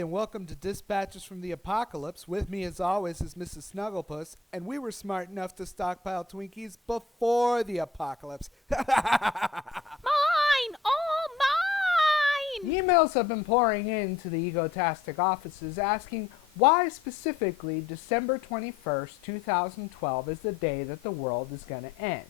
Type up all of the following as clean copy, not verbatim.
and welcome to Dispatches from the Apocalypse. With me, as always, is Mrs. Snugglepuss, and we were smart enough to stockpile Twinkies before the apocalypse. Mine! All mine! Emails have been pouring into the Egotastic offices asking why specifically December 21st, 2012 is the day that the world is going to end.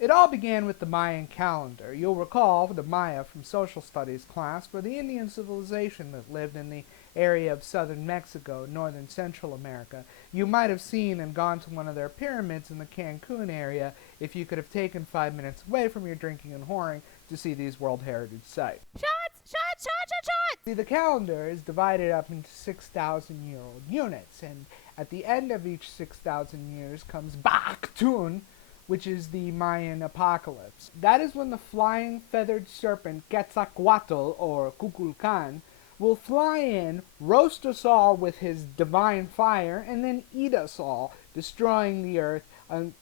It all began with the Mayan calendar. You'll recall the Maya from social studies class were the Indian civilization that lived in the area of southern Mexico, northern Central America. You might have seen and gone to one of their pyramids in the Cancun area if you could have taken 5 minutes away from your drinking and whoring to see these World Heritage sites. Shots! See, the calendar is divided up into 6,000-year-old units, and at the end of each 6,000 years comes Baktun, which is the Mayan apocalypse. That is when the flying feathered serpent Quetzalcoatl, or Kukulkan, will fly in, roast us all with his divine fire, and then eat us all, destroying the earth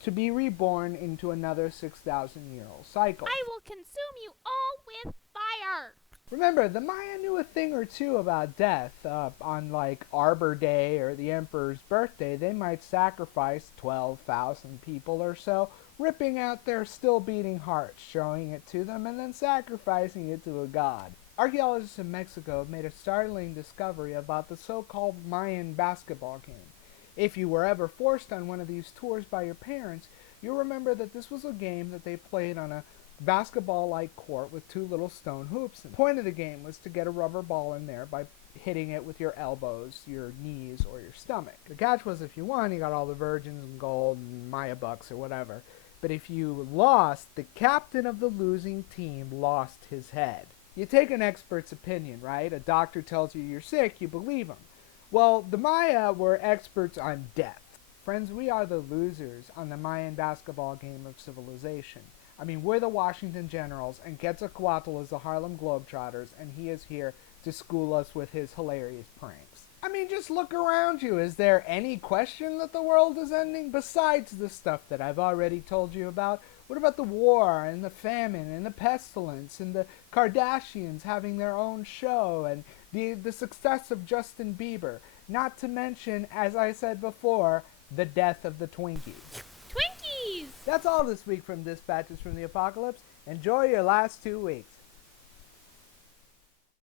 to be reborn into another 6,000-year-old cycle. I will consume you all with fire! Remember, the Maya knew a thing or two about death. On like Arbor Day or the Emperor's birthday, they might sacrifice 12,000 people or so, ripping out their still beating hearts, showing it to them, and then sacrificing it to a god. Archaeologists in Mexico have made a startling discovery about the so-called Mayan basketball game. If you were ever forced on one of these tours by your parents, you'll remember that this was a game that they played on a basketball-like court with two little stone hoops. And the point of the game was to get a rubber ball in there by hitting it with your elbows, your knees, or your stomach. The catch was if you won, you got all the virgins and gold and Maya bucks or whatever. But if you lost, the captain of the losing team lost his head. You take an expert's opinion, right? A doctor tells you you're sick, you believe him. Well, the Maya were experts on death. Friends, we are the losers on the Mayan basketball game of civilization. I mean, we're the Washington Generals, and Quetzalcoatl is the Harlem Globetrotters, and he is here to school us with his hilarious pranks. I mean, just look around you. Is there any question that the world is ending besides the stuff that I've already told you about? What about the war and the famine and the pestilence and the Kardashians having their own show and the success of Justin Bieber? Not to mention, as I said before, the death of the Twinkies. Twinkies! That's all this week from Dispatches from the Apocalypse. Enjoy your last 2 weeks.